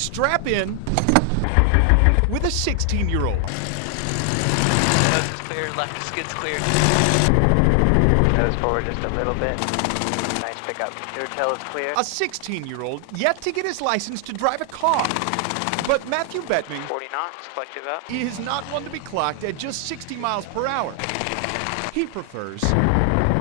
strap in with a 16-year-old. Nose is clear, left skid's clear. Nose forward just a little bit. Nice pickup. Your tail is clear. A 16-year-old yet to get his license to drive a car. But Matthew Bettman 40 knots, collective up. is not one to be clocked at just 60 miles per hour. He prefers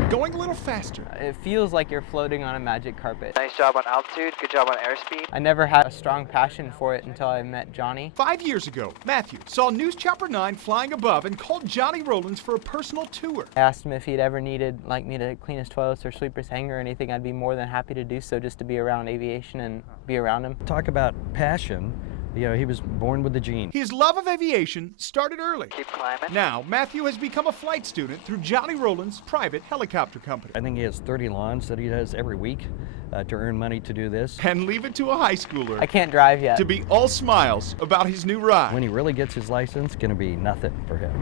going a little faster. It feels like you're floating on a magic carpet. Nice job on altitude. Good job on airspeed. I never had a strong passion for it until I met Johnny. 5 years ago, Matthew saw News Chopper 9 flying above and called Johnny Rollins for a personal tour. I asked him if he'd ever needed me to clean his toilets or sweep his hangar or anything. I'd be more than happy to do so, just to be around aviation and be around him. Talk about passion. You know, he was born with the gene. His love of aviation started early. Keep climbing. Now, Matthew has become a flight student through Johnny Rollins' private helicopter company. I think he has 30 lawns that he does every week to earn money to do this. And leave it to a high schooler I can't drive yet. to be all smiles about his new ride. When he really gets his license, it's going to be nothing for him.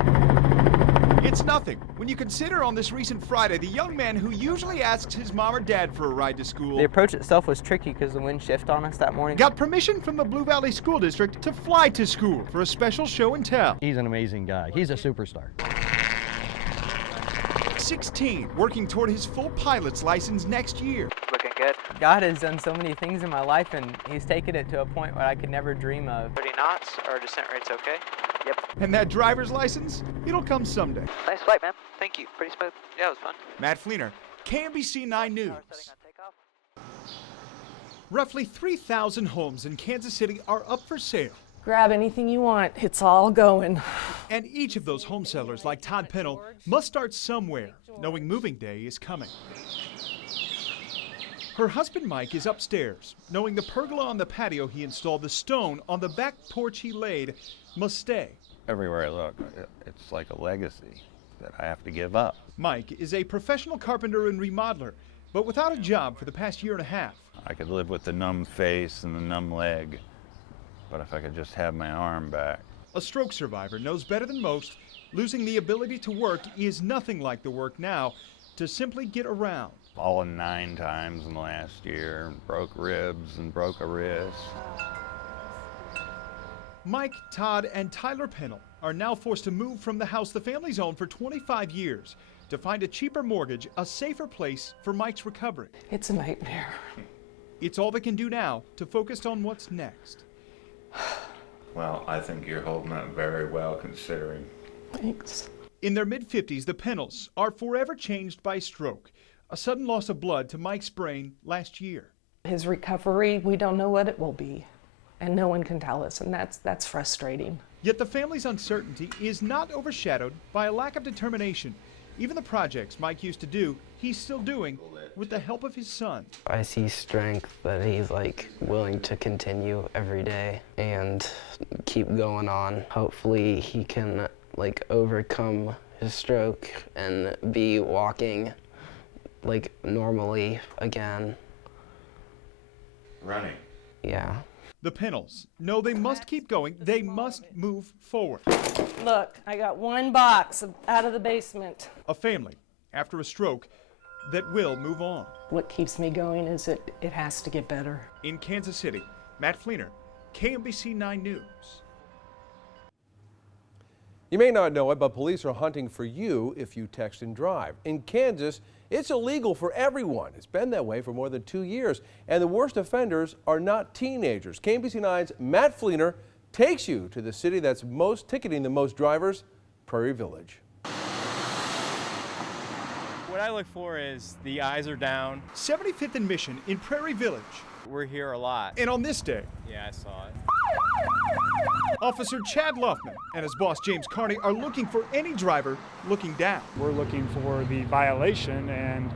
It's nothing when you consider on this recent Friday the young man who usually asks his mom or dad for a ride to school The approach itself was tricky because the wind shifted on us that morning. got permission from the Blue Valley School District to fly to school for a special show and tell. He's an amazing guy. He's a superstar. 16, working toward his full pilot's license next year. Looking good. God has done so many things in my life, and he's taken it to a point where I could never dream of. 30 knots, our descent rate's okay. Yep. And that driver's license, it'll come someday. Nice flight, man. Thank you. Pretty smooth. Yeah, it was fun. Matt Flener, KMBC 9 News. Setting on takeoff. Roughly 3,000 homes in Kansas City are up for sale. Grab anything you want. It's all going. And each of those home sellers, like Todd Pennell, must start somewhere, knowing moving day is coming. Her husband Mike is upstairs, knowing the pergola on the patio he installed, the stone on the back porch he laid, must stay. Everywhere I look, it's like a legacy that I have to give up. Mike is a professional carpenter and remodeler, but without a job for the past year and a half. I could live with the numb face and the numb leg, but if I could just have my arm back. A stroke survivor knows better than most, losing the ability to work is nothing like the work now, to simply get around. Fallen 9 times in the last year, broke ribs and broke a wrist. Mike, Todd, and Tyler Pennell are now forced to move from the house the family's owned for 25 years to find a cheaper mortgage, a safer place for Mike's recovery. It's a nightmare. It's all they can do now to focus on what's next. Well, I think you're holding up very well considering. Thanks. In their mid-50s, the Pennells are forever changed by stroke, a sudden loss of blood to Mike's brain last year. His recovery, we don't know what it will be. And no one can tell us, and that's frustrating. Yet the family's uncertainty is not overshadowed by a lack of determination. Even the projects Mike used to do, he's still doing with the help of his son. I see strength that he's willing to continue every day and keep going on. Hopefully he can overcome his stroke and be walking normally again. Running. Yeah. The Pennells know they must keep going, they must move forward. Look, I got one box out of the basement. A family, after a stroke, that will move on. What keeps me going is it has to get better. In Kansas City, Matt Flener, KMBC 9 News. You may not know it, but police are hunting for you if you text and drive. In Kansas, it's illegal for everyone. It's been that way for more than 2 years. And the worst offenders are not teenagers. KMBC 9's Matt Flener takes you to the city that's ticketing the most drivers, Prairie Village. What I look for is the eyes are down. 75th and Mission in Prairie Village. We're here a lot. And on this day, Yeah, I saw it. Officer Chad Luffman and his boss James Carney are looking for any driver looking down. We're looking for the violation, and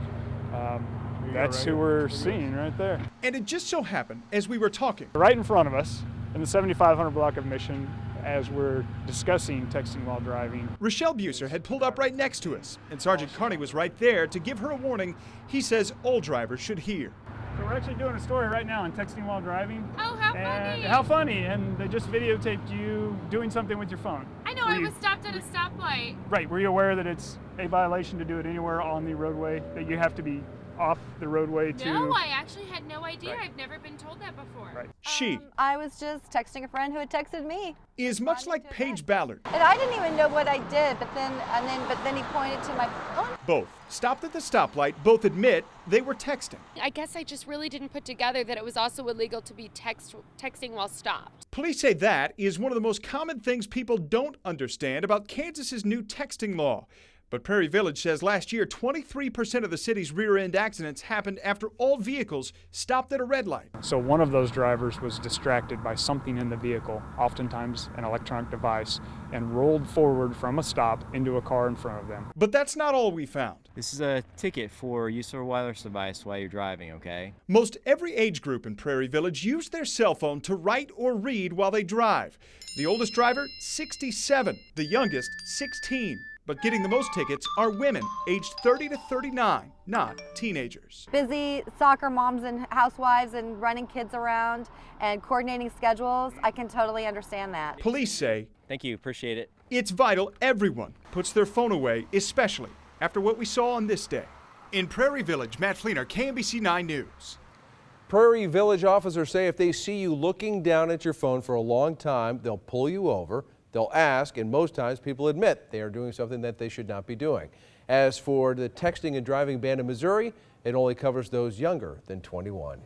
that's who we're seeing right there. And it just so happened, as we were talking, Right in front of us, in the 7500 block of Mission, as we're discussing texting while driving. Rochelle Buser had pulled up right next to us, and Sergeant Carney was right there to give her a warning he says all drivers should hear. So we're actually doing a story right now on texting while driving. Oh, how funny! How funny! And they just videotaped you doing something with your phone. I know, I was stopped at a stoplight. Right, were you aware that it's a violation to do it anywhere on the roadway, that you have to be off the roadway to... No, I actually had no idea. I've never been told that before. Right. She I was just texting a friend who had texted me. is much like Paige Ballard. And I didn't even know what I did, but then he pointed to my phone. Both stopped at the stoplight. Both admit they were texting. I guess I just really didn't put together that it was also illegal to be texting while stopped. Police say that is one of the most common things people don't understand about Kansas's new texting law. But Prairie Village says last year, 23% of the city's rear-end accidents happened after all vehicles stopped at a red light. So one of those drivers was distracted by something in the vehicle, oftentimes an electronic device, and rolled forward from a stop into a car in front of them. But that's not all we found. This is a ticket for use of a wireless device while you're driving, okay? Most every age group in Prairie Village use their cell phone to write or read while they drive. The oldest driver, 67. The youngest, 16. But getting the most tickets are women aged 30 to 39, not teenagers. Busy soccer moms and housewives and running kids around and coordinating schedules. I can totally understand that. Police say Thank you, appreciate it. it's vital everyone puts their phone away, especially after what we saw on this day. In Prairie Village, Matt Flener, KMBC 9 News. Prairie Village officers say if they see you looking down at your phone for a long time, they'll pull you over. They'll ask, and most times people admit they are doing something that they should not be doing. As for the texting and driving ban in Missouri, it only covers those younger than 21.